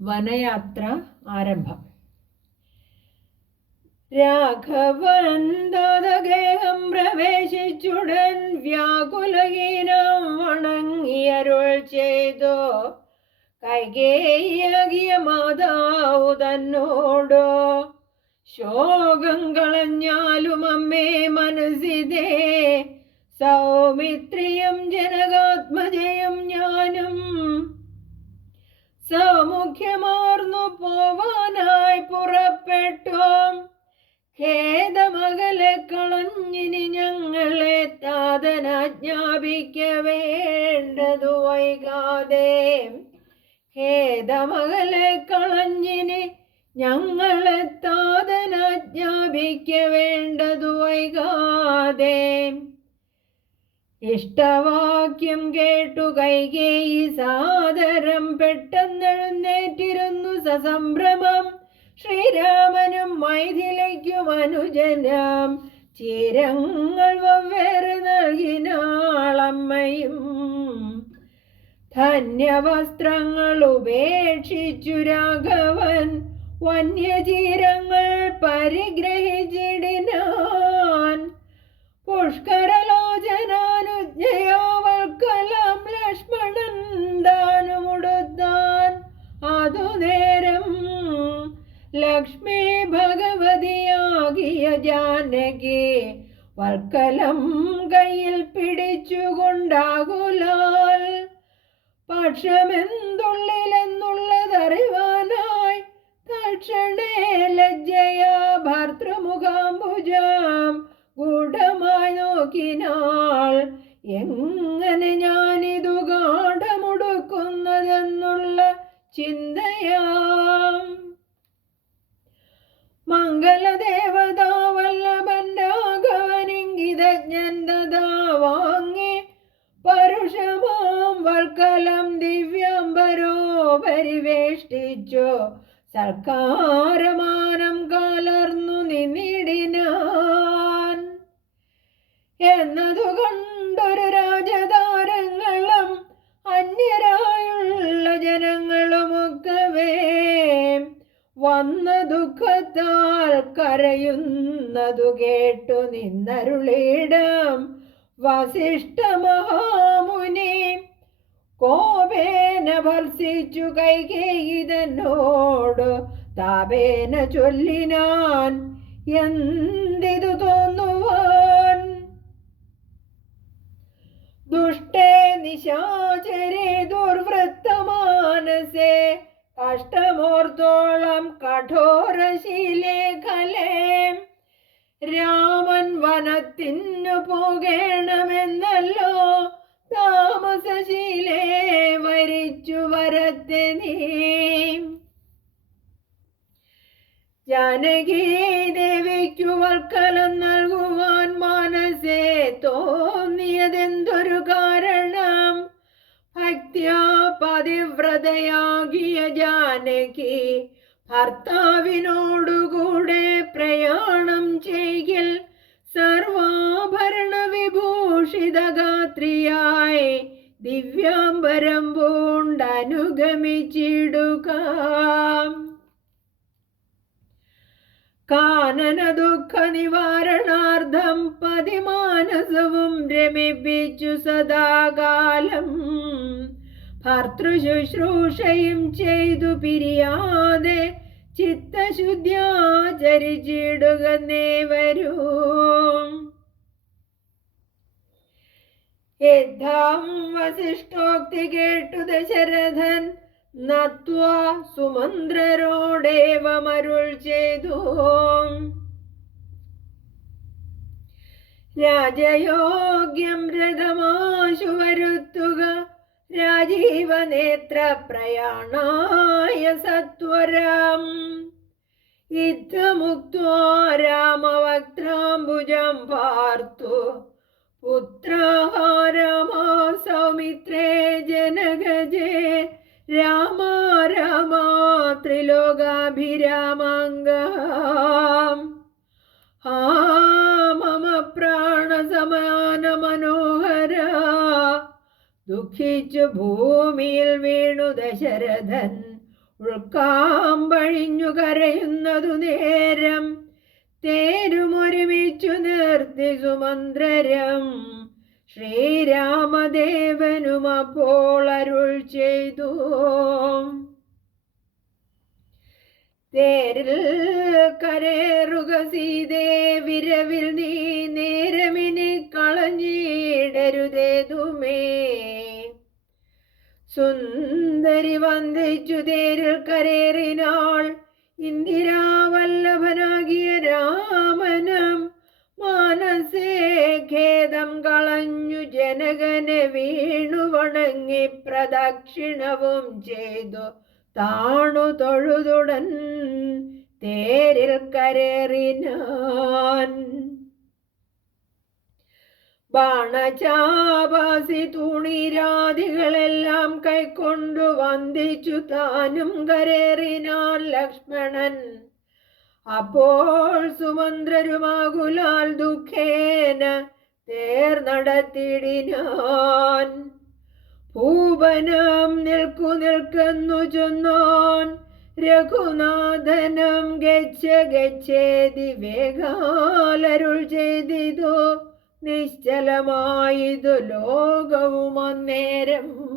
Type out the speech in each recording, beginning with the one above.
വനയാത്ര ആരംഭം. രാഘവൻ പ്രവേശിച്ചുടൻ വ്യാകുലഹീനം വണങ്ങിയരുൾ ചെയ്തോ. കൈകേയാകിയ മാതാവു തന്നോടോ ശോകം കളഞ്ഞാലും അമ്മേ മനസ്സിതേ. സൗമിത്രിയും ജനകാത്മജയും ഞാനും സമുഖ്യമാർന്നു പോവാനായി പുറപ്പെട്ടു. ഖേദമകലെ കളഞ്ഞിനി ഞങ്ങളെ താതനാജ്ഞാപിക്ക വേണ്ടതു വൈകാതെ. ഖേദമകലെ കളഞ്ഞിനി ഞങ്ങളെ താതനാജ്ഞാപിക്ക വേണ്ടതു വൈകാതെ. ഇഷ്ടവാക്യം കേട്ടു കൈകേയി സാദരം പെട്ടെന്നെഴുന്നേറ്റിരുന്നു സസംഭ്രമം. ശ്രീരാമനും മൈഥിലയ്ക്കും അനുജനം. ചീരങ്ങൾ വെവ്വേറെ നൽകിനാളമ്മയും ധന്യവസ്ത്രങ്ങൾ ഉപേക്ഷിച്ചു രാഘവൻ. വന്യചീരങ്ങൾ പരിഗ്രഹിച്ചിടിനാൻ. പുഷ്കരലോചനാനുജ്ഞയാവൽക്കലം ലക്ഷ്മണൻ അതു നേരം ലക്ഷ്മി ഭഗവതിയാകിയ ജാനകി വൽക്കലം കയ്യിൽ പിടിച്ചുകൊണ്ടാകുലാൽ. പക്ഷമെന്തുള്ളിലെന്നുള്ളതറിവാനായി തക്ഷണേ ലജ്ജയ ഭർത്തൃമുഖാംബുജാം ഗൂഢമായി നോക്കിനാൾ. എങ്ങനെ ഞാനിതു ഗാഠമുടുക്കുന്നതെന്നുള്ള ചിന്തയാം. മംഗളദേവതാവല്ലഭൻ രാഘവനിംഗിതജ്ഞന്തതാ വാങ്ങി പരുഷമാം വൽക്കലം ദിവ്യാംബരോ പരിവേഷ്ടിച്ചു സർക്കാരമാനം കലർന്നു നിന്നിടിനാൻ. എന്നതു കണ്ടൊരു രാജതാരങ്ങളും അന്യരായുള്ള ജനങ്ങളുമൊക്കവേ. വന്ന ദുഃഖത്താൽ കരയുന്നതു കേട്ടു നിന്നരുളിടം വസിഷ്ഠ മഹാമുനി കോപേന ഭർസിച്ചു കൈകേയിതന്നോട് താപേന ചൊല്ലിനാൻ എന്തിതു തോന്നുവാൻ ദുഷ്ടേ നിശാചരേ ദുർവൃത്തമാനസേ കഷ്ടമോർത്തോളം കഠോരശീലേഖലേ. രാമൻ വനത്തിനു പോകേണമെന്നല്ലോ താമസശീലേ വരിച്ചു വരത്തെ നീ. ജാനകി പതിവ്രതയാകിയ ജാനകി ഭർത്താവിനോടുകൂടെ പ്രയാണം ചെയ്യൽ സർവാഭരണ വിഭൂഷിതഗാത്രിയായി ദിവ്യാംബരം പൂണ്ടനുഗമിച്ചിടുക. കാനന ദുഃഖ നിവാരണാർത്ഥം പതിമാനസവും രമിപ്പിച്ചു സദാകാലം. ഭർത്തൃശുശ്രൂഷയും ചെയ്തു പിരിയാതെ ചിത്തശുദ്ധ്യാചരിച്ചിടുക നേവരൂ യഥാം വസിഷ്ഠോക്തി കേട്ടു ദശരഥൻ നത്വാ സുമന്ത്രരോടേവമരുൾ ചെയ്തു. രാജയോഗ്യം രഥമാശു വരുത്തുക രാജീവനേത്ര സത്വരാം. യുദ്ധമുക്തോ രാമവക്ത്രാംബുജം പാർത്തു. പുത്രാഹാരമാ സൗമിത്രേ ജനഗജേ രാമ രാമ ദുഃഖിച്ചു ഭൂമിയിൽ വീണു ദശരഥൻ. ഉൾക്കാമ്പഴിഞ്ഞു കരയുന്നതു നേരം തേരുമൊരുമിച്ചു നിർത്തി സുമന്ത്രരം. ശ്രീരാമദേവനും അപ്പോൾ അരുൾ ചെയ്തു. തേരിൽ കരേറുക സീതേ വിരവിൽ നീ സുന്ദരി വന്ദിച്ചു തേരിൽ കരേറിനാൾ ഇന്ദിരാവല്ലഭനാകിയ രാമനം. മാനസേ ഖേദം കളഞ്ഞു ജനകനെ വീണു വണങ്ങി പ്രദക്ഷിണവും ചെയ്തു താണു തൊഴുതുടൻ തേരിൽ കരേറിനാൻ. ബാണചാപാസി തുണിരാധികളെല്ലാം കൈക്കൊണ്ടു വന്ദിച്ചു താനും കരേറിനാൻ ലക്ഷ്മണൻ. അപ്പോൾ സുമന്ത്രരുമാകുലാൽ ദുഃഖേന തേർ നടത്തിടിനാൻ. ഭൂപനം നിൽക്കു നിൽക്കുന്നു ചെന്നോൻ രഘുനാഥനം ഗച്ഛ ഗച്ഛേതി വേഗാലരുൾ ചെയ്തിതു. നിശ്ചലമായിതു ലോകവും അന്നേരം.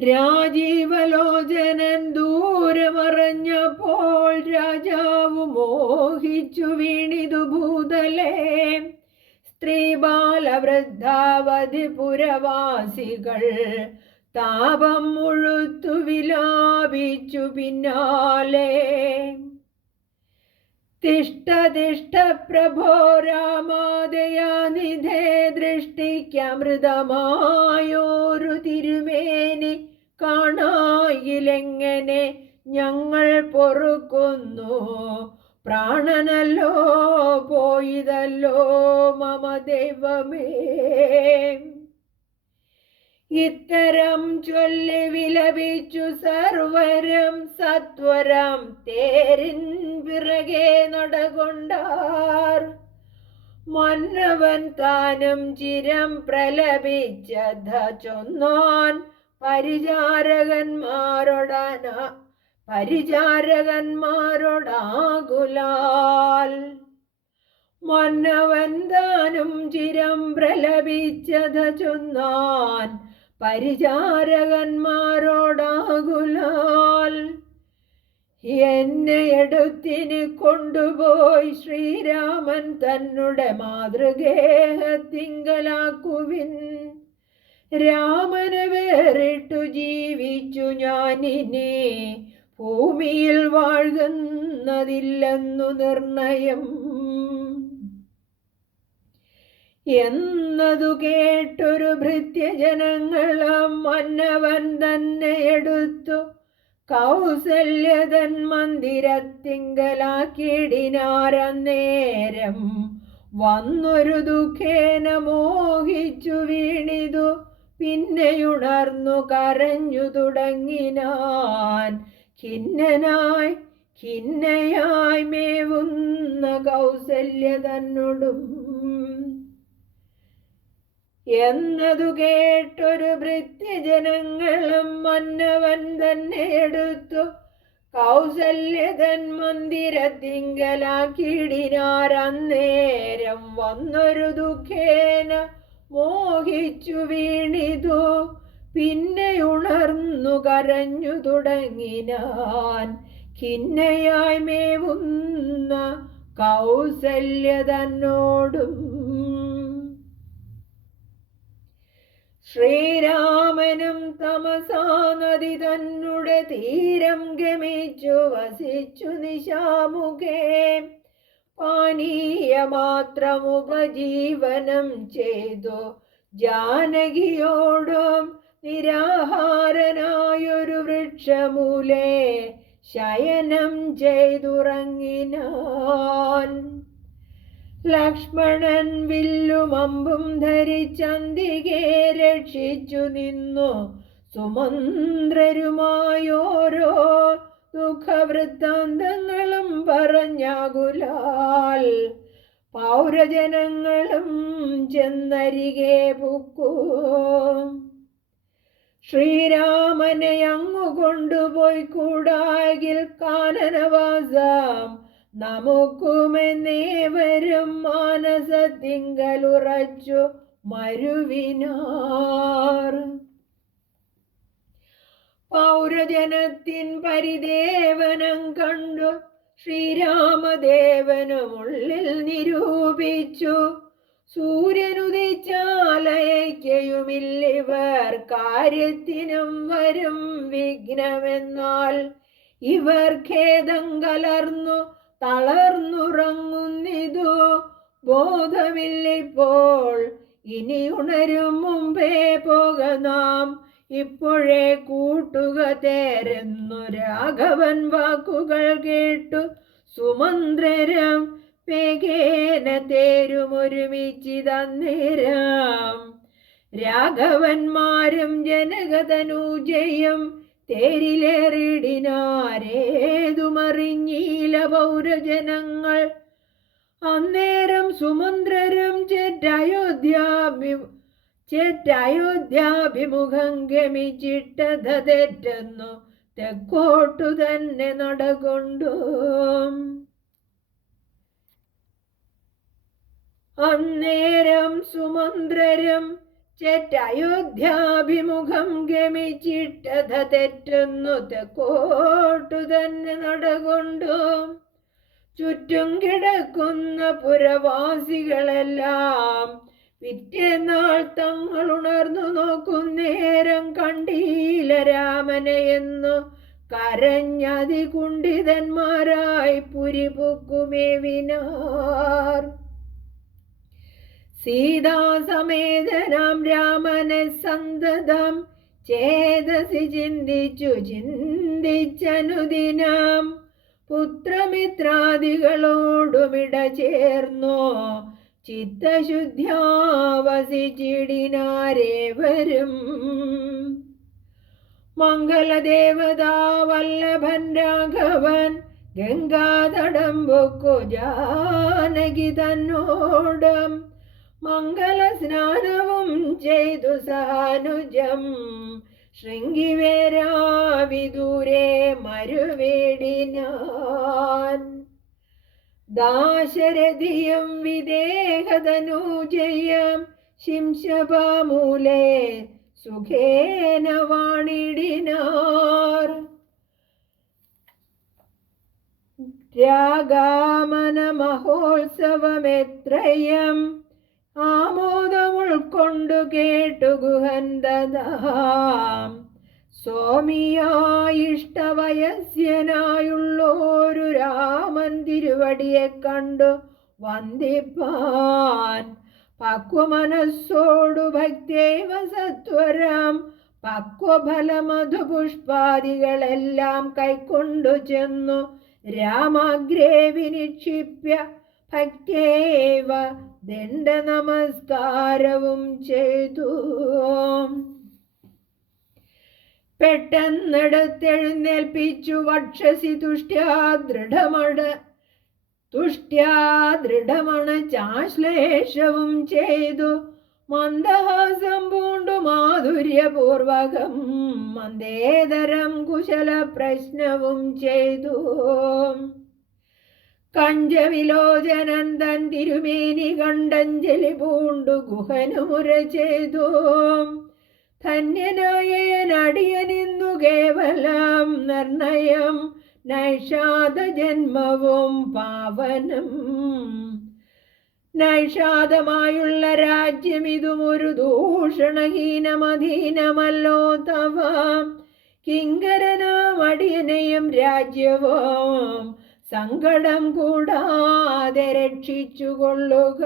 രാജീവലോചനൻ ദൂരമറിഞ്ഞപ്പോൾ രാജാവ് മോഹിച്ചു വീണിതു ഭൂതലേ. സ്ത്രീ ബാലവൃദ്ധാവധി പുരവാസികൾ താപം മുഴുത്തു വിലാപിച്ചു പിന്നാലെ. തിഷ്ട തിഷ്ട പ്രഭോ രാമാദയാനിധേ ദൃഷ്ടിക്കമൃതമായോരു തിരുമേനി കാണായിലെങ്ങനെ ഞങ്ങൾ പൊറുക്കുന്നു? പ്രാണനല്ലോ പോയിതല്ലോ മമ ദൈവമേ ഇത്തരം ചൊല്ലി വിലപിച്ചു സർവരം സത്വരം തേരിൻ പിറകെ നടകൊണ്ടാർ. മന്നവൻ താനും ചിരം പ്രലപിച്ചത ചൊന്നാൻ പരിചാരകന്മാരോടന പരിചാരകന്മാരോടാകുലാൽ. മന്നവൻ താനും ചിരം പ്രലപിച്ചത ചൊന്നാൻ പരിചാരകന്മാരോടാകുലാൽ. എന്നെ എടുത്തിന് കൊണ്ടുപോയി ശ്രീരാമൻ തന്നെ മാതൃഗേഹത്തിങ്കലാക്കുവിൻ രാമന് വേറിട്ടു ജീവിച്ചു ഞാനിനെ ഭൂമിയിൽ വാഴുന്നതില്ലെന്നു നിർണയം. എന്നതു കേട്ടൊരു ഭൃത്യജനങ്ങളും മന്നവൻ തന്നെ എടുത്തു. കൗസല്യതൻ മന്ദിരത്തിങ്കലാക്കിടിനാരന്നേരം വന്നൊരു ദുഃഖേന മോഹിച്ചു വീണിതു. പിന്നെയുണർന്നു കരഞ്ഞു തുടങ്ങിനാൻ ഖിന്നനായി ഖിന്നയായി മേവുന്ന കൗസല്യ തന്നോടും എന്നതു കേട്ടൊരു ഭൃത്യജനങ്ങളും മന്നവൻ തന്നെ എടുത്തു. കൗസല്യതൻ മന്ദിരത്തിങ്കലാക്കിടിനാരന്നേരം വന്നൊരു ദുഃഖേന മോഹിച്ചു വീണിതു. പിന്നെ ഉണർന്നു കരഞ്ഞു തുടങ്ങിനാൻ ഖിന്നയായി മേവുന്ന കൗസല്യ തന്നോടും ശ്രീരാമനും തമസാ നദി തന്നെ തീരം ഗമിച്ചു വസിച്ചു നിശാമുഖേ. പാനീയമാത്രം ഉപജീവനം ചെയ്തു. ജാനകിയോടും നിരാഹാരനായൊരു വൃക്ഷമൂലേ ശയനം ചെയ്തുറങ്ങിനാൻ. ലക്ഷ്മണൻ വില്ലും അമ്പും ധരിച്ചന്തികെ രക്ഷിച്ചു നിന്നു. സുമന്ത്രരുമായോരോ ദുഃഖവൃത്താന്തങ്ങളും പറഞ്ഞാകുലാൽ. പൗരജനങ്ങളും ചെന്നരികെ പുക്കൂ. ശ്രീരാമനെ രാമനെ അങ്ങു കൊണ്ടുപോയി കൂടാകിൽ കാനനവാസം. നമുക്കുമെന്നേവരും മാനസത്തിങ്കലുറച്ചു മരുവിനാർ. പൗരജനത്തിൻ പരിദേവനം കണ്ടു ശ്രീരാമദേവനുമുള്ളിൽ നിരൂപിച്ചു. സൂര്യനുദിച്ചാലയക്കയുമില്ലിവർ കാര്യത്തിനും വരും വിഘ്നമെന്നാൽ ഇവർ ഖേദം കലർന്നു തളർന്നുറങ്ങുന്നിതു. ബോധമില്ലിപ്പോൾ ഇനി ഉണരും മുമ്പേ പോക നാം. ഇപ്പോഴേ കൂട്ടുക തേരെന്നു രാഘവൻ വാക്കുകൾ കേട്ടു. സുമന്ത്രരം വേഗേന തേരുമൊരുമിച്ചിതന്നേരം. രാഘവന്മാരും ജനകതനൂജയും തേരിലേറിടിനാരേതുമറിഞ്ഞീല പൗരജനങ്ങൾ. അന്നേരം സുമന്ത്രരും ചെറ്റയോധ്യാഭി ചെറ്റയോധ്യാഭിമുഖം ഗമിച്ചിട്ടത തെറ്റെന്നു തെക്കോട്ടു തന്നെ നടകൊണ്ടു. അന്നേരം സുമന്ത്രരും ചെറ്റയോധ്യാഭിമുഖം ഗമിച്ചിട്ടത തെറ്റുന്നു തെക്കോട്ടു തന്നെ നടകൊണ്ടു. ചുറ്റും കിടക്കുന്ന പുരവാസികളെല്ലാം പിറ്റേന്നാൾ തങ്ങൾ ഉണർന്നു നോക്കുന്നേരം കണ്ടീല രാമനെ എന്നു. പുരി കുണ്ഠിതന്മാരായി പുരിപൊക്കുമേവിനാർ സീതാസമേതനാം രാമനെ സന്തതം ചേതസി ചിന്തിച്ചു ചിന്തിച്ചനുദിനം. പുത്രമിത്രാദികളോടുമിട ചേർന്നോ ചിത്തശുദ്ധ്യാവസിച്ചിടിനാരേവരും മംഗളദേവതാ വല്ലഭൻ രാഘവൻ ഗംഗാതടം പൊക്കു ജാനകി തന്നോടം. മംഗള സ്നാനവും ചെയ്തു സഹാനുജം. ശൃംഗിവേരാവിദൂരെ മരുവേടിനാൻ. ദാശരഥിയം വിദേഹതനൂജയം ശിംശപമൂലെ സുഖേന വാണിടിനാർ. രാഗാമന മഹോത്സവമെത്രയം ആമോദം ഉൾക്കൊണ്ടു കേട്ടു ഗുഹന്തതാം സ്വാമിയായിഷ്ടവയസ്യനായുള്ളോരു രാമൻ തിരുവടിയെ കണ്ടു വന്ദിപ്പാൻ. പക്വമനസ്സോടു ഭക്തേവ സത്വരം. പക്വഫലമധുപുഷ്പാദികളെല്ലാം കൈക്കൊണ്ടു ചെന്നു രാമാഗ്രേ വിനിക്ഷിപ്യ ഭക്തേവ ദണ്ഡ നമസ്കാരവും ചെയ്തു. പെട്ടെന്നെടുത്തെഴുന്നേൽപ്പിച്ചു വക്ഷസി തുഷ്ട്യാ ദൃഢമട തുഷ്ട്യാ ദൃഢമണ ചാശ്ലേഷവും ചെയ്തു. മന്ദഹാസം പൂണ്ടു മാധുര്യപൂർവകം മന്ദേതരം കുശല പ്രശ്നവും ചെയ്തു. കഞ്ചവിലോചനൻ തൻ തിരുമേനി കണ്ടഞ്ജലി പൂണ്ടു ഗുഹനുമുര ചെയ്തു. ധന്യനായ നടിയനിന്നു കേവലം നിർണയം നൈഷാദ ജന്മവും പാവനം. നൈഷാദമായുള്ള രാജ്യം ഇതും ഒരു ദൂഷണഹീനമധീനമല്ലോ തവ. കിങ്കരനാം അടിയനെയും രാജ്യവും സങ്കടം കൂടാതെ രക്ഷിച്ചുകൊള്ളുക.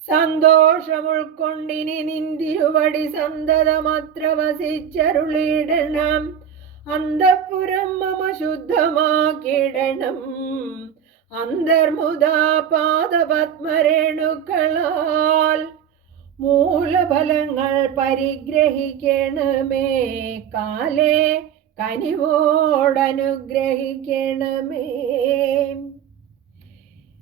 സന്തോഷം ഉൾക്കൊണ്ടിനി നിന്തിരുവടി സന്തതമത്ര വസിച്ചരുളിയിടണം അന്തപുരം മമ ശുദ്ധമാക്കിയിടണം അന്തർമുദാ പാദപത്മരേണുക്കളാൽ മൂലഫലങ്ങൾ പരിഗ്രഹിക്കണമേ. കാലേ കനിവോടനുഗ്രഹിക്കണമേ.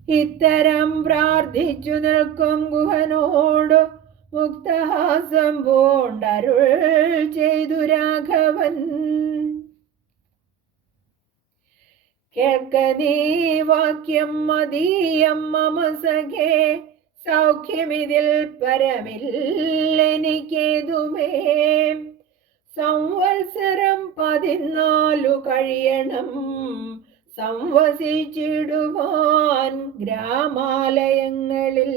ഇത്തരം പ്രാർത്ഥിച്ചു നിൽക്കും ഗുഹനോട് മുക്തഹാസം പൂണ്ടരുൾ ചെയ്തു രാഘവൻ. കേൾക്ക നീ വാക്യം മതീയം മമ സഖേ സൗഖ്യമിതിൽ പരമില്ലെനിക്കേതുമേ. സംവത്സരം പതിനാലു കഴിയണം. സംവസിച്ചിടുവാൻ ഗ്രാമാലയങ്ങളിൽ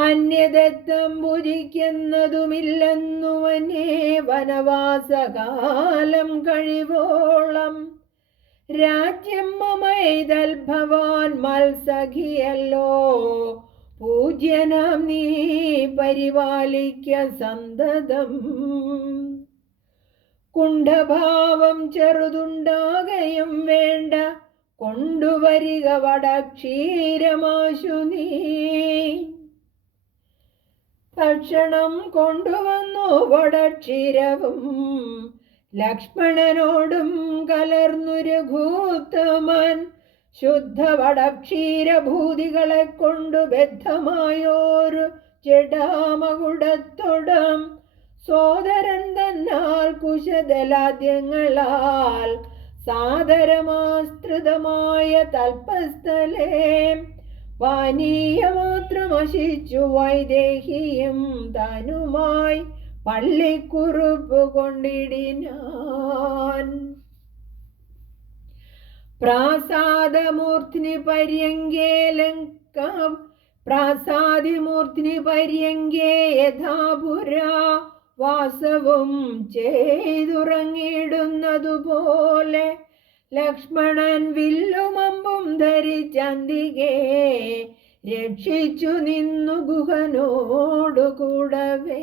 അന്യദത്തം ഭുജിക്കുന്നതുമില്ലെന്നുവനെ വനവാസകാലം കഴിവോളം. രാജ്യം മമൈതൽ ഭവാൻ മത്സഖിയല്ലോ. പൂജ്യനാം നീ പരിപാലിക്ക സന്തതം. കുണ്ഠഭാവം ചെറുതുണ്ടാകയും വേണ്ട കൊണ്ടുവരിക വടക്ഷീരമാശു നീ. ഭക്ഷണം കൊണ്ടുവന്നു വടക്ഷീരവും ലക്ഷ്മണനോടും കലർന്നു രഘൂത്തമൻ. ശുദ്ധ വടക്ഷീരഭൂതികളെ കൊണ്ടു ബദ്ധമായോരു ജഡാമകുടത്തൊടം സോദരൻ തന്നാൽ കുശദലാദ്യങ്ങളാൽ സാദരമാസ്തൃതമായ തൽപ്പസ്ഥലേ പാനീയമാത്രമശിച്ചു വൈദേഹിയും തനുമായി പള്ളിക്കുറുപ്പ് കൊണ്ടിടിനാൻ. പ്രാസാദമൂർത്തിനി പര്യങ്കേലങ്ക പ്രാസാദിമൂർത്തിനി പര്യങ്കേ യഥാപുരാ വാസവും ചെയ്തുറങ്ങിയിടുന്നതുപോലെ. ലക്ഷ്മണൻ വില്ലുമമ്പും ധരിച്ചന്തികേ രക്ഷിച്ചു നിന്നു ഗുഹനോടു കൂടവേ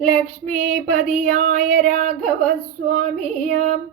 लक्ष्मीपदियाय राघवस्वामियाम्।